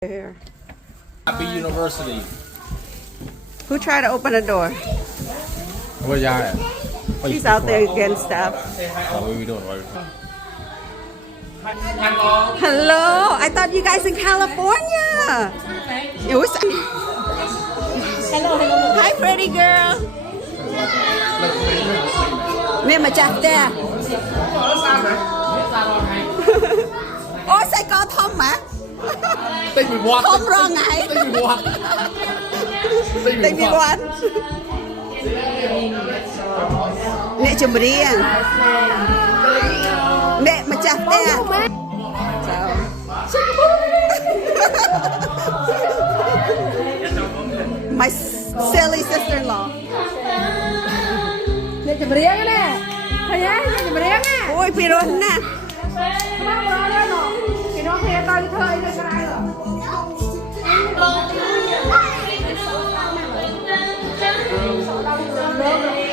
Here. Happy University. Who tried to open the door? Where y'all at? He's out there getting stuff. What are we doing? Hello, I thought you guys in California. It was. Hi, pretty girl. เนี่ยมาจากแต่โอ้ใส่กอทอมมะ Take me walk. ทอมรองไง Take me walk. เต็มมีวันเนี่ยจมเรียงเนี่ยมาจากแต่My silly sister-in-law เนี่ยจะเรียงกันแน่พยายจะเรียงอ่ะ โอ้ยพี่รุ่นน่ะ บ้ารอแล้วเนาะพี่น้องเพยตอนที่เธอไอ้เนี่ยก็ได้เหรอ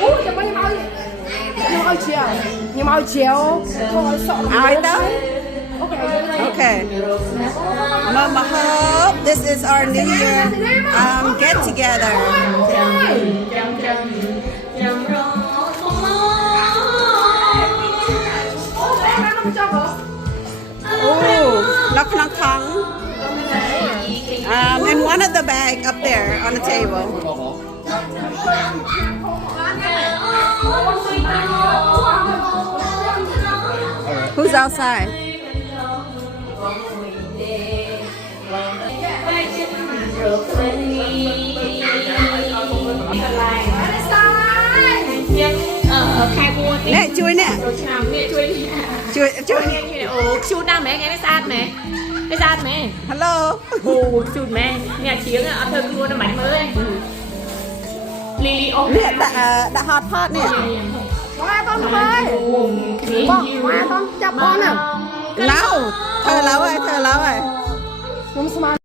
อู้จะไม่เอายังเอาเชียวยังเอาเชียวสอง เอาไอ้เต้า โอเค Okay. Mama hope this is our New Year get together. Oh, knock knock knock. And one of the bag up there on the table. Who's outside? Nè chui nè chui Ủa, chụt nào mẹ nghe cái sát mẹ hello Ủa, chụt mẹ nhà chiếng ở thân luôn nó mạnh mới Lily ôm nè đã hot pot nè ว่าต้นเคยบอกว่าต้นจับพ่อน่ะ nào thơ láo ơi ผมสมา